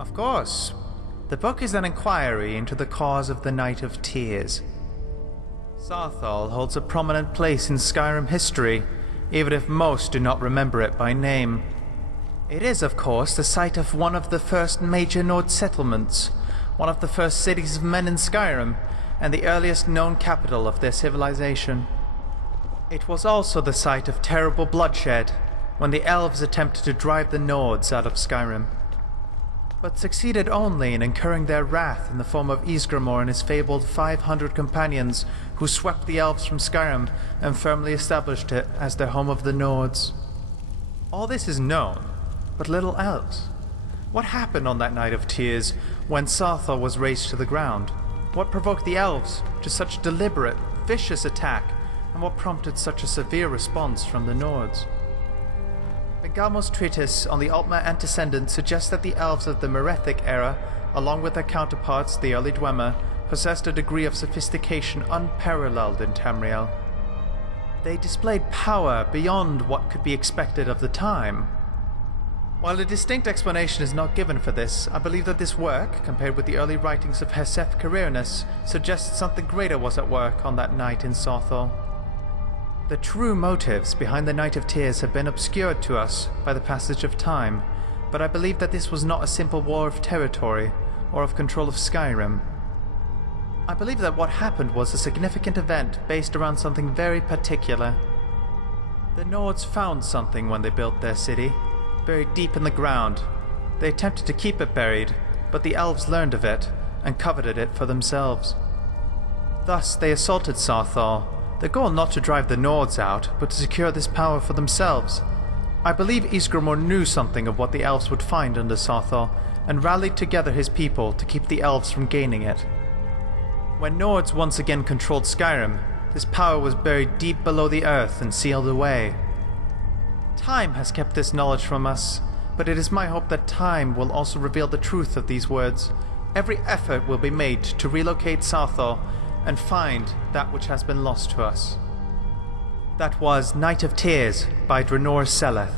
Of course. The book is an inquiry into the cause of the Night of Tears. Saarthal holds a prominent place in Skyrim history, even if most do not remember it by name. It is, of course, the site of one of the first major Nord settlements, one of the first cities of men in Skyrim, and the earliest known capital of their civilization. It was also the site of terrible bloodshed, when the elves attempted to drive the Nords out of Skyrim, but succeeded only in incurring their wrath in the form of Ysgramor and his fabled 500 companions who swept the elves from Skyrim and firmly established it as their home of the Nords. All this is known, but little else. What happened on that Night of Tears when Saarthal was razed to the ground? What provoked the elves to such deliberate, vicious attack, and what prompted such a severe response from the Nords? Bengalmo's treatise on the Altmer antecedent suggests that the elves of the Merethic era, along with their counterparts, the early Dwemer, possessed a degree of sophistication unparalleled in Tamriel. They displayed power beyond what could be expected of the time. While a distinct explanation is not given for this, I believe that this work, compared with the early writings of Hesef Carinus, suggests something greater was at work on that night in Saarthal. The true motives behind the Night of Tears have been obscured to us by the passage of time, but I believe that this was not a simple war of territory or of control of Skyrim. I believe that what happened was a significant event based around something very particular. The Nords found something when they built their city, buried deep in the ground. They attempted to keep it buried, but the elves learned of it and coveted it for themselves. Thus they assaulted Saarthal, the goal not to drive the Nords out, but to secure this power for themselves. I believe Ysgramor knew something of what the elves would find under Saarthal, and rallied together his people to keep the elves from gaining it. When Nords once again controlled Skyrim, this power was buried deep below the earth and sealed away. Time has kept this knowledge from us, but it is my hope that time will also reveal the truth of these words. Every effort will be made to relocate Saarthal and find that which has been lost to us. That was Night of Tears by Draenor Seleth.